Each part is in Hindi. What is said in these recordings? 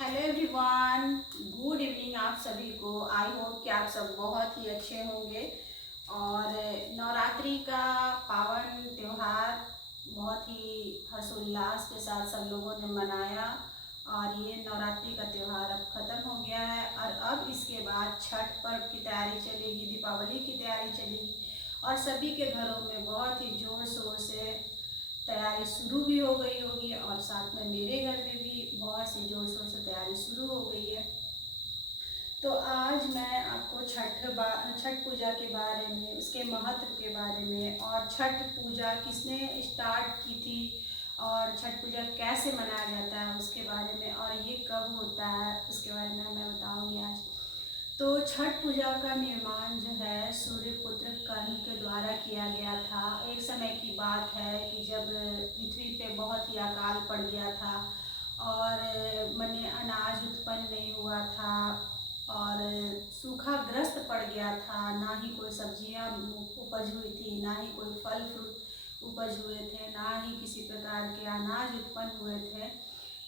हेलो एवरीवन, गुड इवनिंग आप सभी को। आई होप कि आप सब बहुत ही अच्छे होंगे। और नवरात्रि का पावन त्यौहार बहुत ही हर्षोल्लास के साथ सब लोगों ने मनाया। और ये नवरात्रि का त्यौहार अब ख़त्म हो गया है और अब इसके बाद छठ पर्व की तैयारी चलेगी, दीपावली की तैयारी चलेगी और सभी के घरों में बहुत ही ज़ोर शोर से तैयारी शुरू भी हो गई होगी। और साथ में मेरे घर में भी बहुत सी जोर शोर से तैयारी शुरू हो गई है। तो आज मैं आपको छठ पूजा के बारे में, उसके महत्व के बारे में और छठ पूजा किसने स्टार्ट की थी और छठ पूजा कैसे मनाया जाता है उसके बारे में, और ये कब होता है उसके बारे में मैं बताऊंगी आज। तो छठ पूजा का निर्माण जो है सूर्यपुत्र कर्ण के द्वारा किया गया था। एक समय की बात है कि जब पृथ्वी पे बहुत ही अकाल पड़ गया था और माने अनाज उत्पन्न नहीं हुआ था और सूखाग्रस्त पड़ गया था। ना ही कोई सब्जियां उपज हुई थी, ना ही कोई फल फ्रूट उपज हुए थे, ना ही किसी प्रकार के अनाज उत्पन्न हुए थे।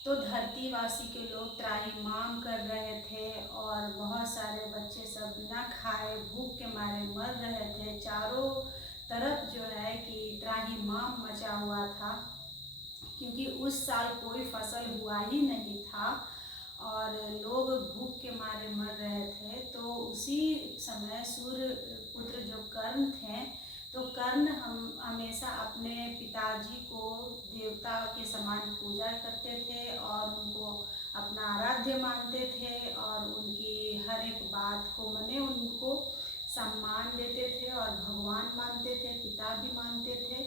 तो धरतीवासी के लोग त्राहिमाम कर रहे थे और बहुत सारे बच्चे सब बिना खाए भूख के मारे मर रहे थे। चारों तरफ जो है कि त्राहिमाम मचा हुआ था, क्योंकि उस साल कोई फसल हुआ ही नहीं था और लोग भूख के मारे मर रहे थे। तो उसी समय सूर्य पुत्र जो कर्ण थे, तो कर्ण हम हमेशा अपने पिताजी को देवता के समान पूजा करते थे और उनको अपना आराध्य मानते थे और उनकी हर एक बात को माने उनको सम्मान देते थे और भगवान मानते थे, पिता भी मानते थे।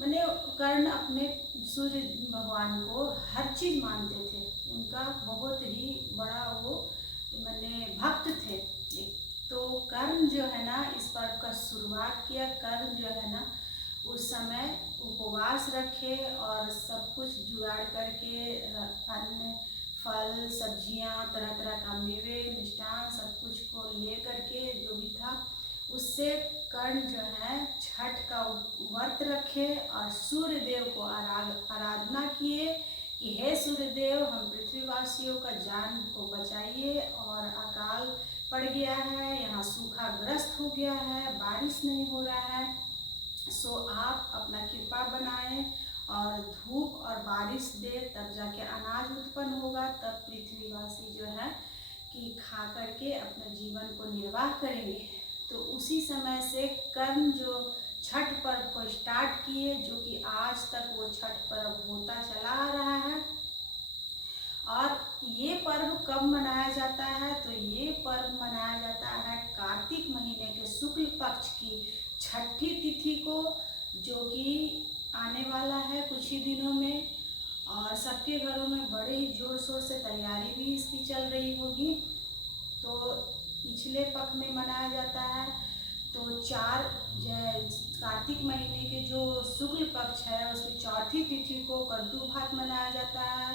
माने कर्ण अपने सूर्य भगवान को हर चीज़ मानते थे। उनका बहुत ही बड़ा वो माने भक्त थे। तो कर्ण जो है ना इस पर्व का शुरुआत किया। कर्ण जो है ना उस समय उपवास रखे और सब कुछ जुगाड़ करके अन्न फल सब्जियां तरह तरह का मेवे मिष्ठान सब कुछ को ले करके जो भी था उससे कर्ण जो है छठ का व्रत रखे और सूर्य देव को आराधना किए कि हे सूर्य देव, हम पृथ्वीवासियों का जान को बचाइए और अकाल पड़ गया है, यहाँ सूखाग्रस्त हो गया है, बारिश नहीं हो रहा है। सो आप अपना कृपा बनाएं और धूप और बारिश दे, तब जाके अनाज उत्पन्न होगा, तब पृथ्वीवासी जो है कि खा करके अपने जीवन को निर्वाह करेंगे। तो उसी समय से कर्ण जो छठ पर्व को स्टार्ट किए, जो कि आज तक वो छठ पर्व होता चला आ रहा है। और ये पर्व कब मनाया जाता है? तो ये पर्व मनाया जाता है कार्तिक महीने के शुक्ल पक्ष की छठी तिथि को, जो कि आने वाला है कुछ ही दिनों में। और सबके घरों में बड़े ही जोर शोर से तैयारी भी इसकी चल रही होगी। तो पिछले पक्ष में मनाया जाता है। तो कार्तिक महीने के जो शुक्ल पक्ष है उसकी चौथी तिथि को कद्दू भात मनाया जाता है।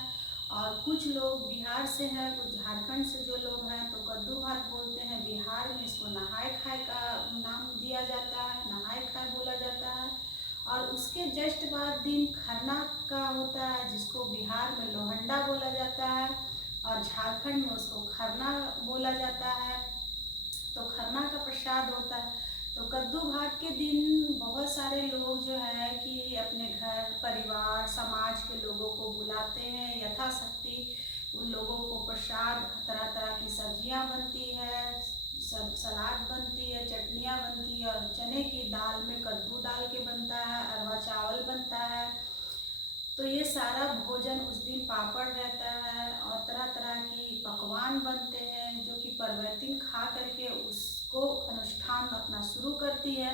और कुछ लोग बिहार से हैं, कुछ झारखंड से जो लोग हैं तो कद्दू भात बोलते हैं। बिहार में इसको नहाए खाए का नाम दिया जाता है, नहाए खाए बोला जाता है। और उसके जस्ट बाद दिन खरना का होता है, जिसको बिहार में लोहंडा बोला जाता है और झारखंड में उसको खरना बोला जाता है। तो खरना का प्रसाद होता है। तो कद्दू भात के दिन बहुत सारे लोग जो है कि अपने घर परिवार समाज के लोगों को बुलाते हैं, यथाशक्ति उन लोगों को प्रसाद, तरह तरह की सब्जियां बनती है, सब सलाद बनती है, चटनियाँ बनती है और चने की दाल में कद्दू डाल के बनता है, अरवा चावल बनता है। तो ये सारा भोजन उस दिन पापड़ रहता है और तरह तरह की पकवान बनते हैं, जो कि पर्वतीन खा करके उसको अनुष्ठान अपना शुरू करती है।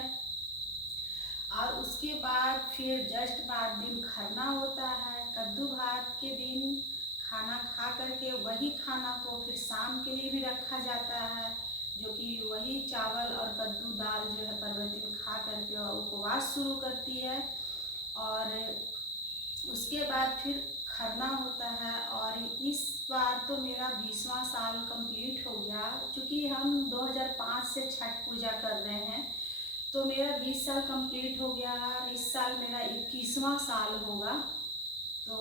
और उसके बाद फिर जस्ट बाद दिन खरना होता है। कद्दू भात के दिन खाना खा करके वही खाना को फिर शाम के लिए भी रखा जाता है, जो कि वही चावल और कद्दू दाल जो है पर्वतीन खा करके उपवास शुरू करती है। और उसके बाद फिर खरना होता है। और इस बार तो मेरा 20वां साल कंप्लीट हो गया, क्योंकि हम 2005 से छठ पूजा कर रहे हैं। तो मेरा 20 साल कंप्लीट हो गया। इस साल मेरा 21वां साल होगा। तो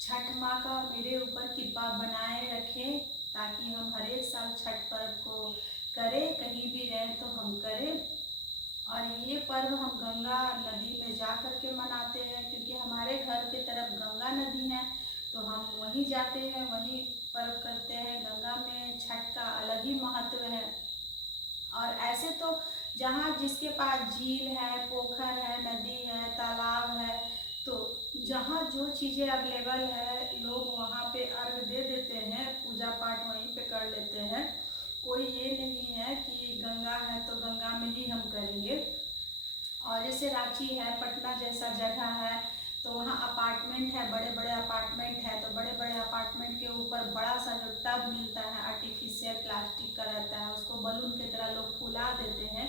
छठ माँ का मेरे ऊपर कृपा बनाए रखे ताकि हम हर एक साल छठ पर्व को करें, कहीं भी रहें तो हम करें। और ये पर्व हम गंगा नदी में जा कर के मनाते हैं, क्योंकि हमारे घर की तरफ गंगा नदी है, तो हम वहीं जाते हैं, वहीं पर्व करते हैं। गंगा में छठ का अलग ही महत्व है। और ऐसे तो जहाँ जिसके पास झील है, पोखर है, नदी है, तालाब है, तो जहाँ जो चीज़ें अवेलेबल है लोग वहाँ पे अर्घ दे देते हैं, पूजा पाठ वहीं पे कर लेते हैं। कोई ये नहीं है कि गंगा है तो गंगा में ही हम करेंगे। और जैसे रांची है, पटना जैसा जगह है, तो वहाँ अपार्टमेंट है, बड़े बड़े अपार्टमेंट है, तो बड़े बड़े अपार्टमेंट के ऊपर बड़ा सा जो टब मिलता है आर्टिफिशियल प्लास्टिक का रहता है, उसको बलून की तरह लोग फुला देते हैं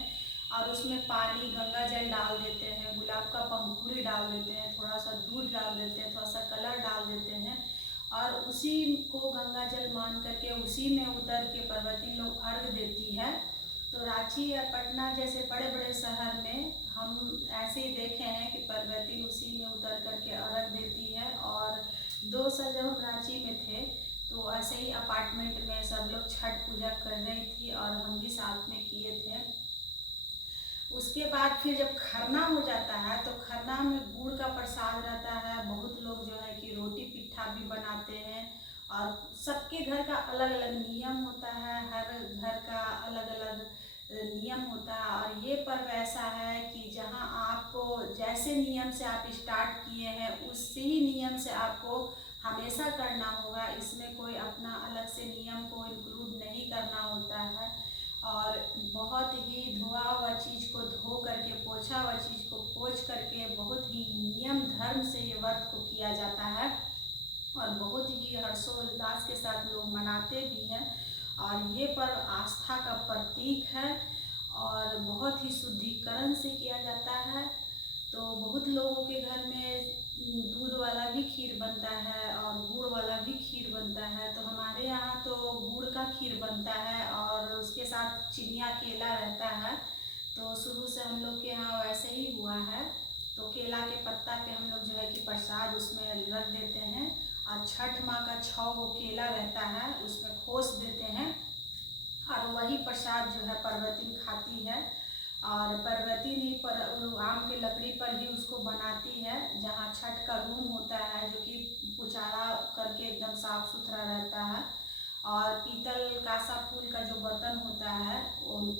और उसमें पानी गंगा जल डाल देते हैं, गुलाब का पंखुड़ी डाल देते हैं, थोड़ा सा दूध डाल देते हैं, थोड़ा सा कलर डाल देते हैं और उसी को गंगा जल मान करके उसी में उतर के पर्वतीन लोग अर्घ देती है। तो रांची या पटना जैसे बड़े बड़े शहर में हम ऐसे ही देखे हैं कि पर्वतीन उसी में उतर करके अर्घ देती है। और 2 साल जब हम रांची में थे तो ऐसे ही अपार्टमेंट में सब लोग छठ पूजा कर रही थी और हम भी साथ में किए थे। उसके बाद फिर जब खरना हो जाता है तो खरना में गुड़ का प्रसाद रहता है। बहुत लोग जो है कि रोटी पिट्ठा भी बनाते हैं और सबके घर का अलग अलग नियम होता है, हर घर का अलग अलग नियम होता है। और ये पर्व ऐसा है कि जहाँ आपको जैसे नियम से आप स्टार्ट किए हैं उसी नियम से आपको हमेशा करना होगा। इसमें कोई अपना अलग से नियम को इंक्लूड नहीं करना होता है। और बहुत ही धोआ हुआ चीज़ को धो करके, पोछा हुआ चीज़ को पोछ करके बहुत ही नियम धर्म से ये व्रत को किया जाता है और बहुत ही हर्षोल्लास के साथ लोग मनाते भी हैं। और ये पर्व आस्था का प्रतीक है और बहुत ही शुद्धिकरण से किया जाता है। तो बहुत लोगों के घर में दूध वाला भी खीर बनता है और गुड़ वाला भी खीर बनता है। तो हमारे यहाँ तो गुड़ का खीर बनता है और उसके साथ चिनिया केला रहता है। तो शुरू से हम लोग के यहाँ वैसे ही हुआ है। तो केला के पत्ता पे हम लोग जो है कि प्रसाद उसमें रख देते हैं और छठ माँ का 6 गो केला रहता है उसमें खोस देते हैं और वही प्रसाद जो है पर्वतीन खाती है। और पर्वतीन ही पर आम के लकड़ी पर ही उसको बनाती है, जहाँ छठ का रूम होता है जो कि पुचारा करके एकदम साफ सुथरा रहता है। और पीतल कासा फूल का जो बर्तन होता है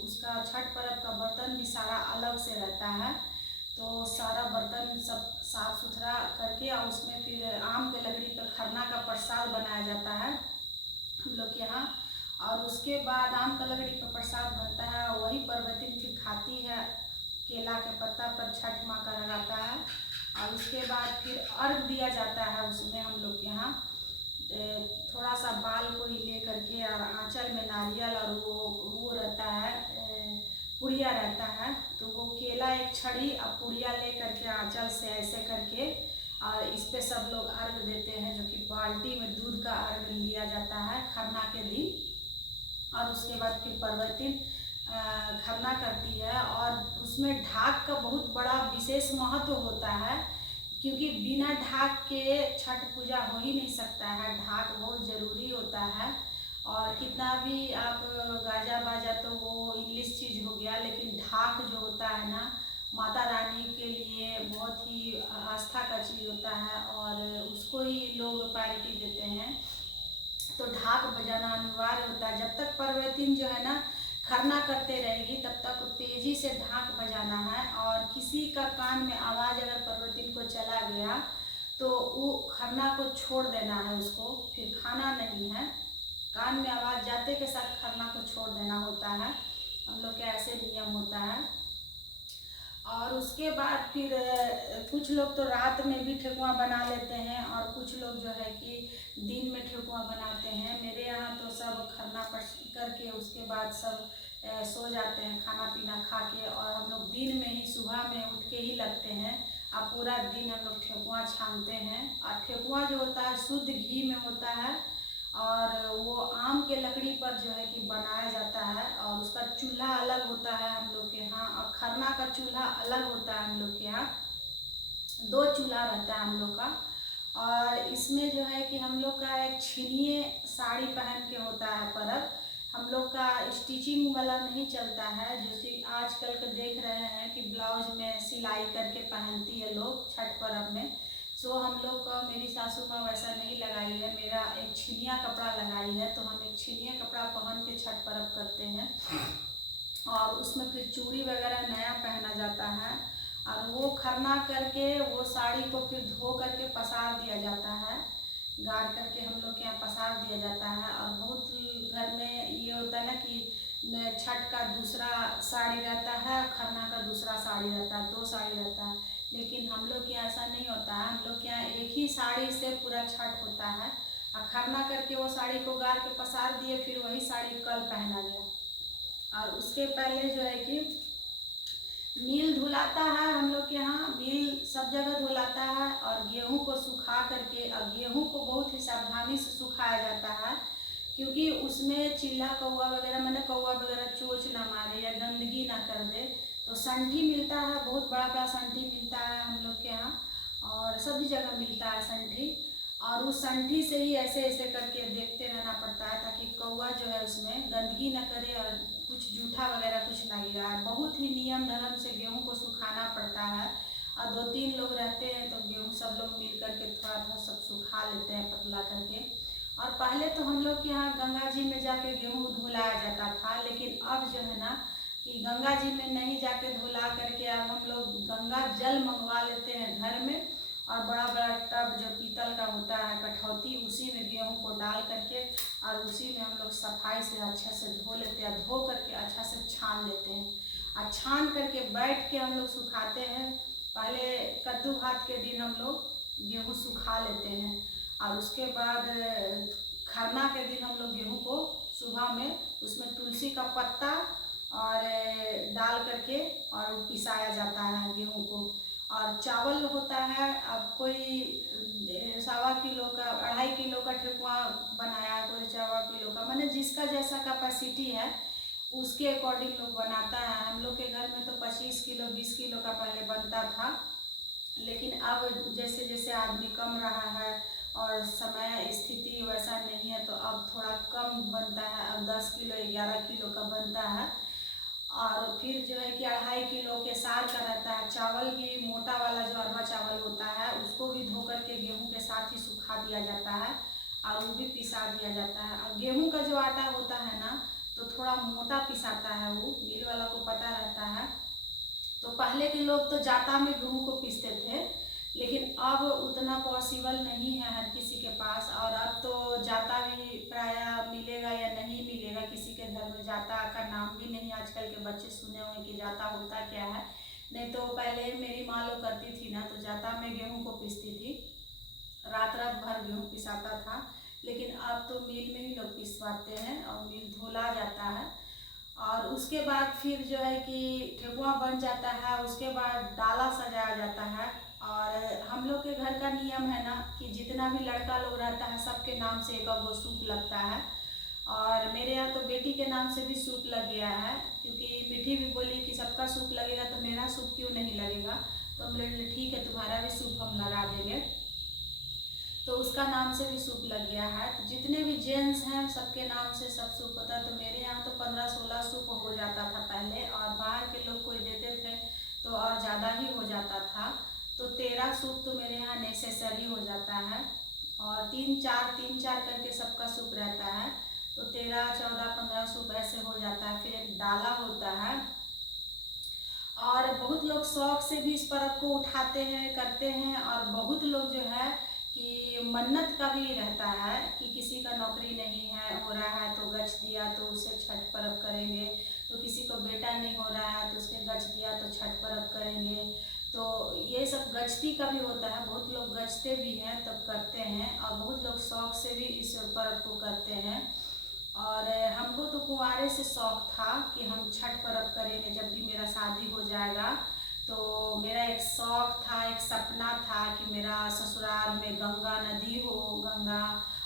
उसका छठ पर्व का बर्तन भी सारा अलग से रहता है। तो सारा बर्तन सब साफ सुथरा करके और उसमें फिर आम के लकड़ी पर खरना का प्रसाद बनाया जाता है हम लोग के यहाँ। और उसके बाद आम का लकड़ी पर प्रसाद बनता है और वही पर्वतीन फिर खाती है, केला के पत्ता पर छठ माँ का लगाता है। और उसके बाद फिर अर्घ दिया जाता है उसमें हम लोग के यहाँ थोड़ा सा बाल को ही ले करके और आंचल में नारियल और वो रहता है पुड़िया रहता है। तो वो केला एक छड़ी और पुड़िया ले करके आंचल से ऐसे करके और इस पे सब लोग अर्घ देते हैं, जो कि बाल्टी में दूध का अर्घ लिया जाता है खरना के दिन। और उसके बाद फिर पर्वतीन खरना करती है और उसमें ढाक का बहुत बड़ा विशेष महत्व होता है, क्योंकि बिना ढाक के छठ पूजा हो ही नहीं सकता है। ढाक बहुत ज़रूरी होता है। और कितना भी आप गाजा बाजा तो वो इंग्लिश चीज़ हो गया, लेकिन ढाक जो होता है ना माता रानी के लिए बहुत ही आस्था का चीज़ होता है और उसको ही लोग प्रायोरिटी देते हैं। तो ढाक बजाना अनिवार्य होता है। जब तक पर्वतीन जो है ना खरना करते रहेगी तब तक तेजी से ढाक बजाना है। और किसी का कान में आवाज़ अगर पर्वतीन को चला गया तो वो खरना को छोड़ देना है, उसको फिर खाना नहीं है। कान में आवाज़ जाते के साथ खरना को छोड़ देना होता है। हम लोग के ऐसे नियम होता है। और उसके बाद फिर कुछ लोग तो रात में भी ठेकुआ बना लेते हैं और कुछ लोग जो है कि दिन में ठेकुआ बनाते हैं। मेरे यहाँ तो सब खरना करके उसके बाद सब सो जाते हैं खाना पीना खा के, और हम लोग दिन में ही सुबह में उठ के ही लगते हैं और पूरा दिन हम लोग ठेकुआ छानते हैं। और ठेकुआ जो होता है शुद्ध घी में होता है और वो आम के लकड़ी पर जो है कि बनाया जाता है और उसका चूल्हा अलग होता है हम लोग के यहाँ और खरना का चूल्हा अलग होता है हम लोग के यहाँ। 2 चूल्हा रहता है हम लोग का। और इसमें जो है कि हम लोग का एक छीनिए साड़ी पहन के होता है पर्व। हम लोग का स्टिचिंग वाला नहीं चलता है, जैसे आजकल के देख रहे हैं कि ब्लाउज में सिलाई करके पहनती है लोग छठ पर्व में। सो हम लोग का, मेरी सासू माँ वैसा नहीं लगाई है, मेरा एक छिनिया कपड़ा लगाई है। तो हम एक छिनिया कपड़ा पहन के छठ पर्व करते हैं और उसमें फिर चूड़ी वगैरह नया पहना जाता है और वो खरना करके वो साड़ी को फिर धो करके पसार दिया जाता है, गाड़ करके हम लोग के यहाँ पसार दिया जाता है। और बहुत घर में ये होता है ना कि छठ का दूसरा साड़ी रहता है, खरना का दूसरा साड़ी रहता है, 2 साड़ी रहता है। लेकिन हम लोग के यहाँ ऐसा नहीं होता है, हम लोग के यहाँ एक ही साड़ी से पूरा छठ होता है और खरना करके वो साड़ी को गाड़ के पसार दिए, फिर वही साड़ी कल पहना गया। और उसके पहले जो है कि मील धुलाता है, हम लोग के यहाँ मील सब जगह धुलाता है और गेहूं को सुखा करके, और गेहूं को बहुत ही सावधानी से सुखाया जाता है क्योंकि उसमें चिल्ला कौवा वगैरह, मैंने कौवा वगैरह चोंच ना मारे या गंदगी ना कर दे। तो संठी मिलता है, बहुत बड़ा बड़ा संठी मिलता है हम लोग के यहाँ और सभी जगह मिलता है संठी। और उस संठी से ही ऐसे ऐसे करके देखते रहना पड़ता है ताकि कौवा जो है उसमें गंदगी न करे और कुछ जूठा वगैरह कुछ ना गिरा। बहुत ही नियम धर्म से गेहूं को सुखाना पड़ता है और 2-3 लोग रहते हैं तो गेहूं सब लोग मिल करके थोड़ा थोड़ा सब सुखा लेते हैं पतला करके। और पहले तो हम लोग के यहाँ गंगा जी में जाके गेहूं धुलाया जाता था, लेकिन अब जो है ना कि गंगा जी में नहीं जाके धुला करके अब हम लोग गंगा जल मंगवा लेते हैं घर में और बड़ा बड़ा टब जो पीतल का होता है कठौती, उसी में गेहूं को डाल करके और उसी में हम लोग सफाई से अच्छे से धो लेते हैं। धो करके अच्छा से छान लेते हैं और छान करके बैठ के हम लोग सुखाते हैं। पहले कद्दू भात के दिन हम लोग गेहूं सुखा लेते हैं और उसके बाद खरना के दिन हम लोग गेहूं को सुबह में उसमें तुलसी का पत्ता और डाल करके और पिसाया जाता है गेहूं को। और चावल होता है, अब कोई 1.25 किलो का 2.5 किलो का ठेकुआ बनाया, कोई 1.25 किलो का, माने जिसका जैसा कैपेसिटी है उसके अकॉर्डिंग लोग बनाता है। हम लोग के घर में तो 25 किलो 20 किलो का पहले बनता था, लेकिन अब जैसे जैसे आदमी कम रहा है और समय स्थिति वैसा नहीं है तो अब थोड़ा कम बनता है। अब 10 किलो 11 किलो का बनता है। और फिर जो है कि 2.5 किलो के सार का रहता है। चावल भी मोटा वाला जो अरवा चावल होता है उसको भी धो करके गेहूं के साथ ही सुखा दिया जाता है और वो भी पिसा दिया जाता है। और गेहूं का जो आटा होता है ना तो थोड़ा मोटा पिसाता है, वो मिल वाला को पता रहता है। तो पहले के लोग तो जाता में गेहूं को पीसते थे, लेकिन अब उतना पॉसिबल नहीं है हर किसी के पास। और अब तो जाता भी प्रायः मिलेगा या नहीं मिलेगा, किसी के घर में जाता का नाम भी नहीं। आजकल के बच्चे सुने हुए कि जाता होता क्या है। नहीं तो पहले मेरी माँ लोग करती थी ना तो जाता में गेहूं को पीसती थी, रात रात भर गेहूं पिसाता था। लेकिन अब तो मिल में ही लोग पिसवाते हैं और मिल धुला जाता है। और उसके बाद फिर जो है कि ठेकुआ बन जाता है, उसके बाद डाला सजाया जाता है। और हम लोग के घर का नियम है ना कि जितना भी लड़का लोग रहता है सबके नाम से एक गो सूप लगता है। और मेरे यहाँ तो बेटी के नाम से भी सूप लग गया है, क्योंकि मिठी भी बोली कि सबका सूप लगेगा तो मेरा सूप क्यों नहीं लगेगा। तो हम बोले ठीक है, तुम्हारा भी सूप हम लगा देंगे। तो उसका नाम से भी सूप लग गया है। तो जितने भी जेंट्स हैं सबके नाम से सब सूप होता है। तो मेरे यहाँ तो 15-16 सूप हो जाता था पहले, और बाहर के लोग कोई देते थे तो और ज़्यादा ही हो जाता था। तो 13 सूप तो मेरे यहाँ नेसेसरी हो जाता है। और 3-4 करके सबका सूप रहता है, तो 13, 14, 15 सूप ऐसे हो जाता है। फिर एक डाला होता है। और बहुत लोग शौक से भी इस पर्व को उठाते हैं, करते हैं। और बहुत लोग जो है कि मन्नत का भी रहता है कि किसी का नौकरी नहीं है हो रहा है तो गच दिया तो उससे छठ पर्व करेंगे। तो किसी को बेटा नहीं हो रहा है तो उसके गच दिया तो छठ पर्व करेंगे। तो ये सब गचती का भी होता है, बहुत लोग गचते भी हैं तब करते हैं। और बहुत लोग शौक से भी इस पर्व को करते हैं। और हमको तो कुंवारे से शौक था कि हम छठ पर्व करेंगे जब भी मेरा शादी हो जाएगा। तो मेरा एक शौक था, एक सपना था कि मेरा ससुराल में गंगा नदी हो,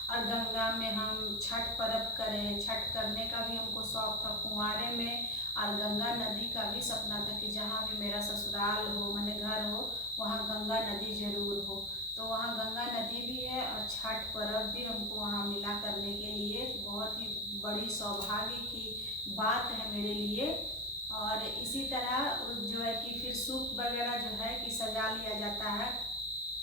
और गंगा में हम छठ पर्व करें। छठ करने का भी हमको शौक था कुंवारे में, और गंगा नदी का भी सपना था कि जहाँ भी मेरा ससुराल हो, माने घर हो, वहाँ गंगा नदी जरूर हो। तो वहाँ गंगा नदी भी है और छठ पर्व भी हमको वहाँ मिला करने के लिए बहुत ही बड़ी सौभाग्य की बात है मेरे लिए। और इसी तरह जो है कि फिर सूप वगैरह जो है कि सजा लिया जाता है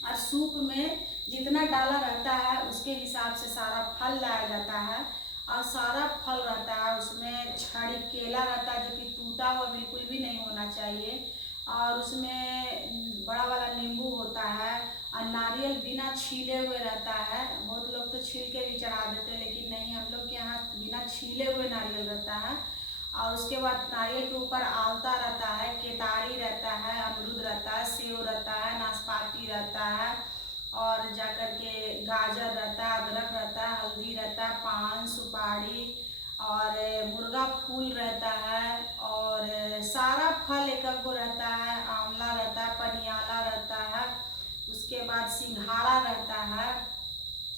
और सूप में जितना डाला रहता है उसके हिसाब से सारा फल लाया जाता है और सारा फल रहता है उसमें। छड़ी केला रहता है जो कि टूटा हुआ बिल्कुल भी नहीं होना चाहिए और उसमें बड़ा वाला नींबू होता है और नारियल बिना छीले हुए रहता है। बहुत लोग तो छील के भी चढ़ा देते हैं लेकिन नहीं, हम लोग के यहाँ बिना छीले हुए नारियल रहता है। और उसके बाद नारियल के ऊपर आलता रहता है, केतारी रहता है, अमरूद रहता है, सेव रहता है, नाशपाती रहता है और जाकर के गाजर रहता है, अदरक रहता है, हल्दी रहता है, पान सुपारी और मुर्गा फूल रहता है और सारा फल एक एक गो रहता है। आंवला रहता है, पनियाला रहता है, उसके बाद सिंघाड़ा रहता है।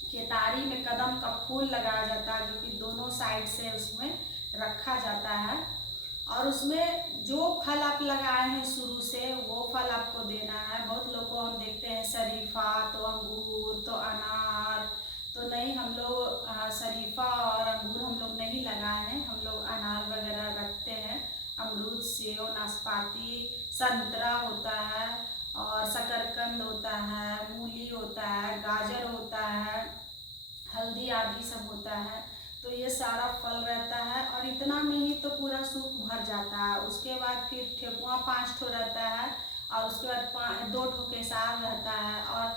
केतारी में कदम का फूल लगाया जाता है जो कि दोनों साइड से उसमें रखा जाता है और उसमें जो फल आप लगाए हैं शुरू से वो फल आपको देना है। बहुत लोग को हम देखते हैं शरीफा तो अंगूर तो अनार, तो नहीं, हम लोग शरीफा और अंगूर हम लोग नहीं लगाए हैं, हम लोग अनार वगैरह रखते हैं। अमरूद, सेव, नाशपाती, संतरा होता है और शकरकंद होता है, मूली होता है, गाजर होता है, हल्दी आदि सब होता है। तो ये सारा फल रहता है और इतना में ही तो पूरा सूप भर जाता है। उसके बाद फिर ठेकुआ 5 ठो रहता है और उसके बाद 2 ठो केसार रहता है और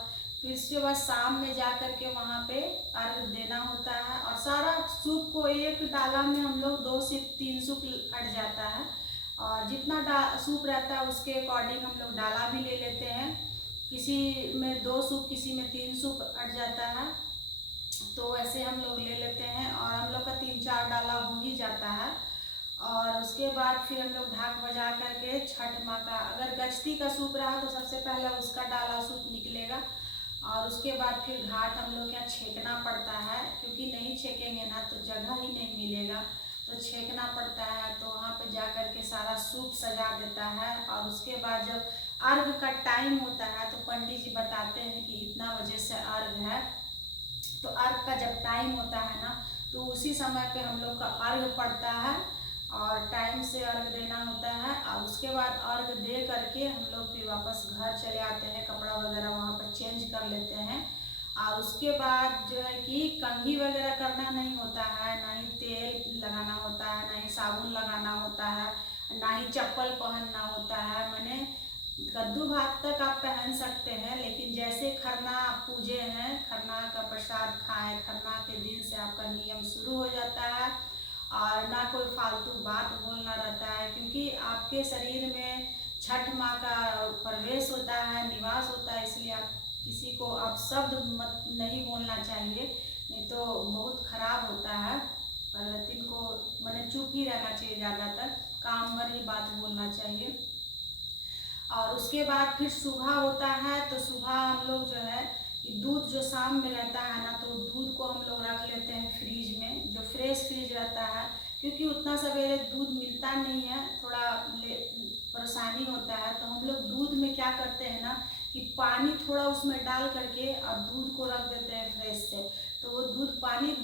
फिर उसके बाद शाम में जा कर के वहाँ पे अर्घ देना होता है और सारा सूप को एक डाला में हम लोग 2 से 3 सूप अट जाता है और जितना सूप रहता है उसके अकॉर्डिंग हम लोग डाला भी ले लेते हैं। किसी में 2 सूप, किसी में 3 सूप अट जाता है, तो ऐसे हम लोग ले लेते हैं और हम लोग का 3-4 डाला हो ही जाता है। और उसके बाद फिर हम लोग ढाक बजा करके छठ माँ का, अगर गचती का सूप रहा तो सबसे पहले उसका डाला सूप निकलेगा और उसके बाद फिर घाट हम लोग यहाँ छेकना पड़ता है, क्योंकि नहीं छेकेंगे ना तो जगह ही नहीं मिलेगा, तो छेकना पड़ता है। तो वहाँ पे जा कर के सारा सूप सजा देता है और उसके बाद जब अर्घ का टाइम होता है तो पंडित जी बताते हैं कि इतना बजे से अर्घ है, तो अर्घ का जब टाइम होता है ना तो उसी समय पे हम लोग का अर्घ पड़ता है और टाइम से अर्घ देना होता है और उसके बाद अर्घ दे करके हम लोग फिर वापस घर चले आते हैं, कपड़ा वगैरह वहाँ पर चेंज कर लेते हैं। और उसके बाद जो है कि कंघी वगैरह करना नहीं होता है, ना ही तेल लगाना होता है, ना ही साबुन लगाना होता है, ना ही चप्पल पहनना होता है। मैंने कद्दू भात तक आप पहन सकते हैं, लेकिन जैसे खरना पूजे हैं, खरना का प्रसाद खाएं, खरना के दिन से आपका नियम शुरू हो जाता है और ना कोई फालतू बात बोलना रहता है, क्योंकि आपके शरीर में छठ माँ का प्रवेश होता है, निवास होता है, इसलिए आप किसी को आप शब्द मत नहीं बोलना चाहिए, नहीं तो बहुत खराब होता है। पर्वतीन को मैंने चुप ही रहना चाहिए, ज़्यादातर काम भर ही बात बोलना चाहिए। और उसके बाद फिर सुबह होता है तो सुबह हम लोग जो है कि दूध जो शाम में रहता है ना, तो दूध को हम लोग रख लेते हैं फ्रीज में, जो फ्रेश फ्रीज रहता है, क्योंकि उतना सवेरे दूध मिलता नहीं है, थोड़ा परेशानी होता है। तो हम लोग दूध में क्या करते हैं ना कि पानी थोड़ा उसमें डाल करके और दूध को रख देते हैं फ्रेश से, तो वो दूध पानी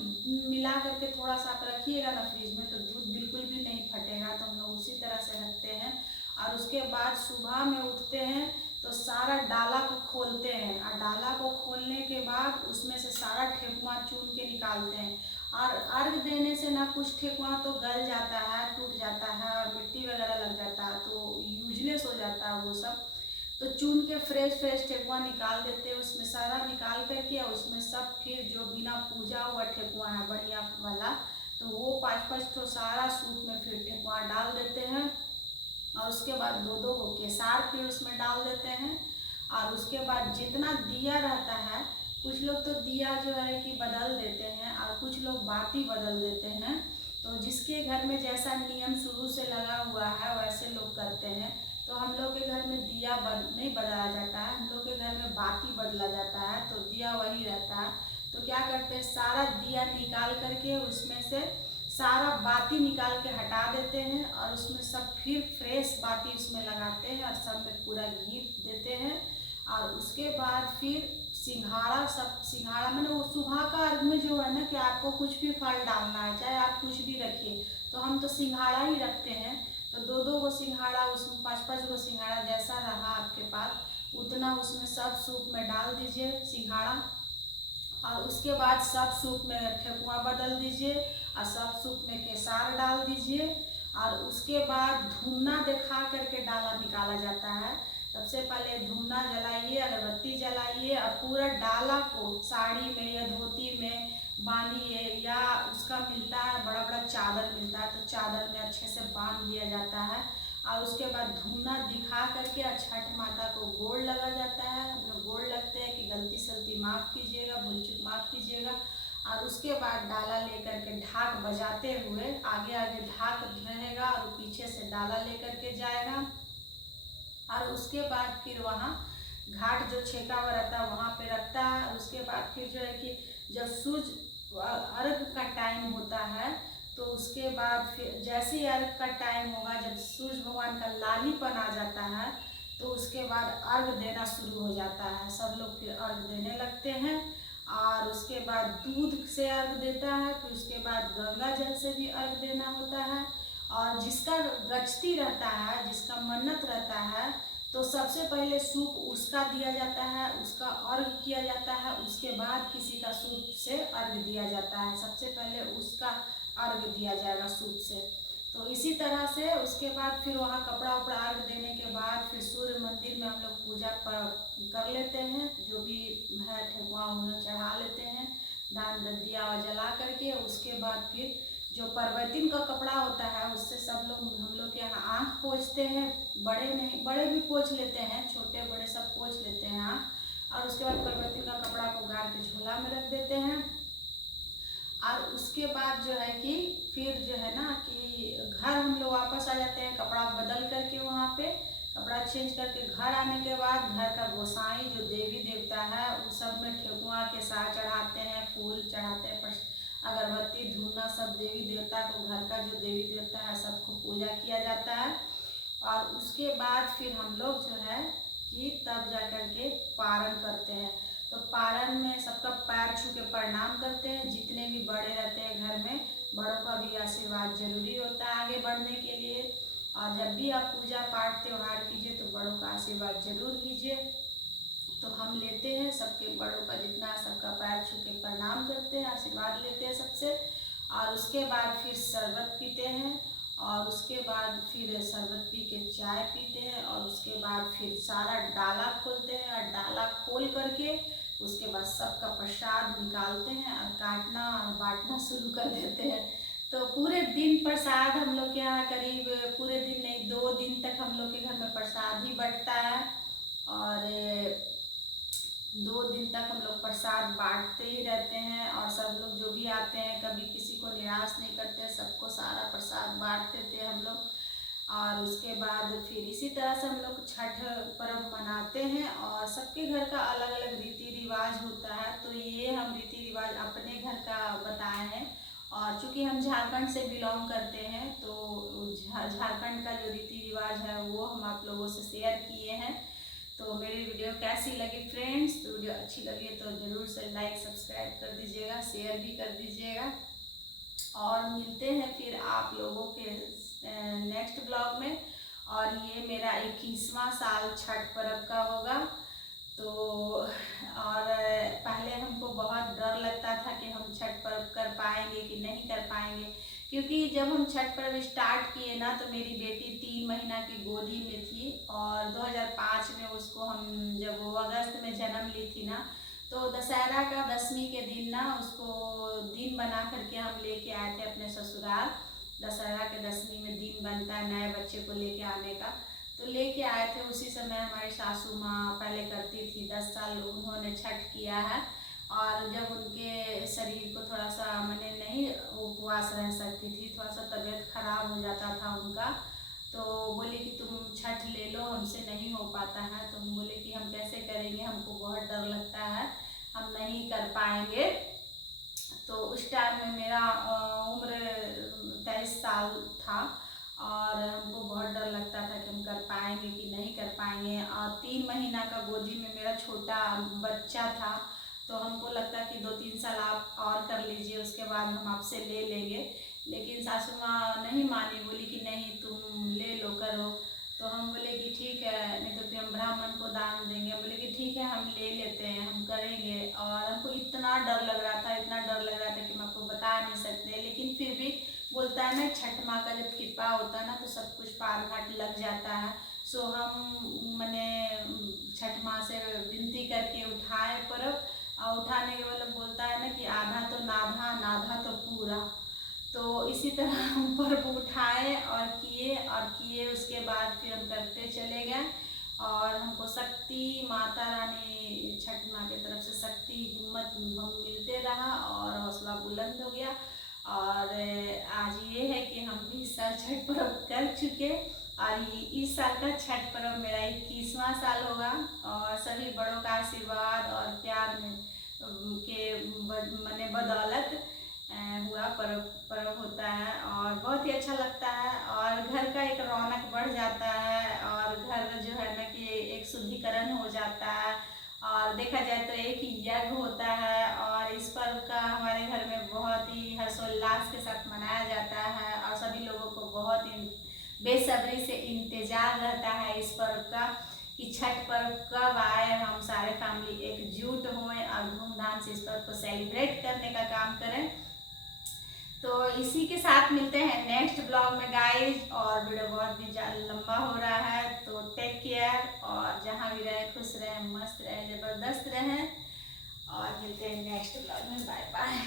मिला करके थोड़ा सा आप रखिएगा ना फ्रिज में तो दूध बिल्कुल भी नहीं फटेगा। तो हम लोग उसी तरह से रखते हैं और उसके बाद सुबह में उठते हैं तो सारा डाला को खोलते हैं और डाला को खोलने के बाद उसमें से सारा ठेकुआ चुन के निकालते हैं। और अर्घ देने से ना कुछ ठेकुआ तो गल जाता है, टूट जाता है और मिट्टी वगैरह लग जाता है, तो यूजलेस हो जाता है वो सब। तो चुन के फ्रेश फ्रेश ठेकुआ निकाल देते हैं, उसमें सारा निकाल करके और उसमें सब फिर जो बिना पूजा हुआ ठेकुआ है बढ़िया वाला, तो वो 5-5 ठो सारा सूप में फिर ठेकुआ डाल देते हैं और उसके बाद 2-2 को केसार फिर उसमें डाल देते हैं। और उसके बाद जितना दिया रहता है, कुछ लोग तो दिया जो है कि बदल देते हैं और कुछ लोग बाती बदल देते हैं, तो जिसके घर में जैसा नियम शुरू से लगा हुआ है वैसे लोग करते हैं। तो हम लोग के घर में दिया नहीं बदला जाता है, हम लोग के घर में बाती बदला जाता है, तो दिया वही रहता है। तो क्या करते हैं, सारा दिया निकाल करके उसमें से सारा बाती निकाल के हटा देते हैं और उसमें सब फिर फ्रेश बाती उसमें लगाते हैं और सब में पूरा घी देते हैं। और उसके बाद फिर सिंघाड़ा, सब सिंघाड़ा मैंने वो सुबह का अर्घ में जो है ना कि आपको कुछ भी फल डालना है, चाहे आप कुछ भी रखिए, तो हम तो सिंघाड़ा ही रखते हैं। तो 2-2 गो सिंघाड़ा, उसमें 5-5 गो सिंघाड़ा, जैसा रहा आपके पास उतना उसमें सब सूप में डाल दीजिए सिंघाड़ा। और उसके बाद सब सूप में ठेकुआ बदल दीजिए और सब सूप में केसार डाल दीजिए। और उसके बाद धूना दिखा करके डाला निकाला जाता है। सबसे पहले धूना जलाइए, अगरबत्ती जलाइए और पूरा डाला को साड़ी में या धोती में बांधिए, या उसका मिलता है बड़ा बड़ा चादर मिलता है, तो चादर में अच्छे से बांध दिया जाता है। और उसके बाद धूना दिखा करके छठ माता को गोड़ लगा जाता है। हम लोग गोड़ लगते हैं कि गलती सलती माफ़ कीजिएगा, भूल चूक माफ़ कीजिएगा। और उसके बाद डाला लेकर के ढाक बजाते हुए, आगे आगे ढाक रहेगा और पीछे से डाला लेकर के जाएगा। और उसके बाद फिर वहाँ घाट जो छेका हुआ रहता है वहाँ पे रखता है। और उसके बाद फिर जो है कि जब सूर्य अर्घ का टाइम होता है, तो उसके बाद फिर जैसे ही अर्घ का टाइम होगा, जब सूर्य भगवान का लालीपन आ जाता है, तो उसके बाद अर्घ देना शुरू हो जाता है। सब लोग फिर अर्घ देने लगते हैं। और उसके बाद दूध से अर्घ देता है, फिर उसके बाद गंगा जल से भी अर्घ देना होता है। और जिसका गचती रहता है, जिसका मन्नत रहता है, तो सबसे पहले सूप उसका दिया जाता है, उसका अर्घ किया जाता है। उसके बाद किसी का सूप से अर्घ दिया जाता है। सबसे पहले उसका अर्घ दिया जाएगा सूप से। तो इसी तरह से उसके बाद फिर वहाँ कपड़ा उपड़ा अर्घ देने के बाद फिर सूर्य मंदिर में हम लोग पूजा कर लेते हैं। जो भी है ठेकुआ उन्हें चढ़ा लेते हैं, दान दिया जला करके। उसके बाद फिर जो परवतिन का कपड़ा होता है उससे सब लोग, हम लोग के यहाँ आँख पोंछते हैं। बड़े नहीं, बड़े भी पोंछ लेते हैं, छोटे बड़े सब पोंछ लेते हैं आँख। और उसके बाद परवतिन का कपड़ा को गाड़ के झोला में रख देते हैं। और उसके बाद जो है कि फिर जो है ना कि घर हम लोग वापस आ जाते हैं, कपड़ा बदल करके, वहाँ पे कपड़ा चेंज करके घर आने के बाद घर का गोसाई जो देवी देवता है उस सब में ठेकुआ के साथ चढ़ाते हैं, फूल चढ़ाते हैं, अगरबत्ती धूना, सब देवी देवता को, घर का जो देवी देवता है सबको पूजा किया जाता है। और उसके बाद फिर हम लोग जो है कि तब जा कर के पारण करते हैं। तो पारण में सबका पैर छू के प्रणाम करते हैं। जितने भी बड़े रहते हैं घर में, बड़ों का भी आशीर्वाद जरूरी होता है आगे बढ़ने के लिए। और जब भी आप पूजा पाठ त्यौहार कीजिए तो बड़ों का आशीर्वाद जरूर लीजिए। तो हम लेते हैं सबके, बड़ों का जितना, सबका पैर छू के प्रणाम करते हैं, आशीर्वाद लेते हैं सबसे। और उसके बाद फिर शरबत पीते हैं। और उसके बाद फिर शरबत पी के चाय पीते हैं। और उसके बाद फिर सारा डाला खोलते हैं और डाला खोल करके उसके बाद सबका प्रसाद निकालते हैं और काटना और बांटना शुरू कर देते हैं। तो पूरे दिन प्रसाद हम लोग के यहाँ, करीब पूरे दिन नहीं 2 दिन तक हम लोग के घर में प्रसाद ही बंटता है। और 2 दिन तक हम लोग प्रसाद बांटते ही रहते हैं। और सब लोग जो भी आते हैं, कभी किसी को निराश नहीं करते, सबको सारा प्रसाद बांट देते हम लोग। और उसके बाद फिर इसी तरह से हम लोग छठ पर्व मनाते हैं। और सबके घर का अलग अलग रीति रिवाज होता है, तो ये हम रीति रिवाज अपने घर का बताए हैं। और चूँकि हम झारखंड से बिलोंग करते हैं, तो झारखंड का जो रीति रिवाज है वो हम आप लोगों से शेयर किए हैं। तो मेरी वीडियो कैसी लगी फ्रेंड्स? तो वीडियो अच्छी लगी तो ज़रूर से लाइक सब्सक्राइब कर दीजिएगा, शेयर भी कर दीजिएगा। और मिलते हैं फिर आप लोगों के नेक्स्ट ब्लॉग में। और ये मेरा 21वां साल छठ पर्व का होगा। तो और पहले हमको बहुत डर लगता था कि हम छठ पर्व कर पाएंगे कि नहीं कर पाएंगे, क्योंकि जब हम छठ पर्व स्टार्ट किए ना, तो मेरी बेटी 3 महीना की गोदी में थी। और 2005 में उसको हम, जब वो अगस्त में जन्म ली थी ना, तो दशहरा का 10वीं के दिन ना उसको दिन बना करके हम लेके आए थे अपने ससुराल। दशहरा के 10वीं में दिन बनता है नए बच्चे को लेके आने का, तो लेके आए थे। उसी समय हमारी सासू माँ पहले करती थी, 10 साल उन्होंने छठ किया है। और जब उनके शरीर को थोड़ा सा, मैंने नहीं उपवास रह सकती थी, थोड़ा सा तबीयत खराब हो जाता था उनका, तो बोले कि तुम छठ ले लो, हमसे नहीं हो पाता है। तो हम बोले कि हम कैसे करेंगे, हमको बहुत डर लगता है, हम नहीं कर पाएंगे। तो उस टाइम में मेरा उम्र 23 साल था। और हमको बहुत डर लगता था कि हम कर पाएंगे कि नहीं कर पाएंगे। और 3 महीना का गोदी में मेरा छोटा बच्चा था, तो हमको लगता कि 2-3 साल आप और कर लीजिए, उसके बाद हम आपसे ले लेंगे। लेकिन सासू माँ नहीं मानी, बोली कि नहीं तुम ले लो करो। तो हम बोले कि ठीक है, नहीं तो फिर हम ब्राह्मण को दान देंगे। बोले कि ठीक है हम ले लेते हैं, हम करेंगे। और हमको इतना डर लग रहा था, इतना डर लग रहा था कि मैं आपको बता नहीं सकते। लेकिन फिर भी बोलता है ना, छठ माँ का जब कृपा होता है ना तो सब कुछ पार घाट लग जाता है। सो हम मैंने छठ माँ से विनती करके उठाए पर्व। और उठाने के मतलब बोलता है ना कि आधा तो नाधा, नाधा तो पूरा। तो इसी तरह हम पर्व उठाए और किए उसके बाद फिर हम करते चले गए। और हमको शक्ति माता रानी छठ माँ की तरफ से शक्ति हिम्मत हम मिलते रहा और हौसला बुलंद हो गया। और आज ये है कि हम 20 साल छठ पर्व कर चुके। और इस साल का छठ पर्व मेरा 21वां साल होगा। और सभी बड़ों का आशीर्वाद और प्यार में के मने बदौलत हुआ पर्व होता है और बहुत ही अच्छा लगता है। और घर का एक रौनक बढ़ जाता है और घर जो है ना कि एक शुद्धिकरण हो जाता है। और देखा जाए तो एक यज्ञ होता है। और इस पर्व का हमारे घर में बहुत ही हर्षोल्लास के साथ मनाया जाता है और सभी लोगों को बहुत ही बेसब्री से इंतजार रहता है इस पर्व का कि छठ पर्व कब आए, हम सारे फैमिली एकजुट हों और धूमधाम से इस पर्व को सेलिब्रेट करने का काम करें। तो इसी के साथ मिलते हैं नेक्स्ट ब्लॉग में गाइस। और वीडियो बहुत भी लंबा हो रहा है, तो टेक केयर और जहाँ भी रहें खुश रहें, मस्त रहें, ज़बरदस्त रहें। और मिलते हैं नेक्स्ट ब्लॉग में। Bye bye.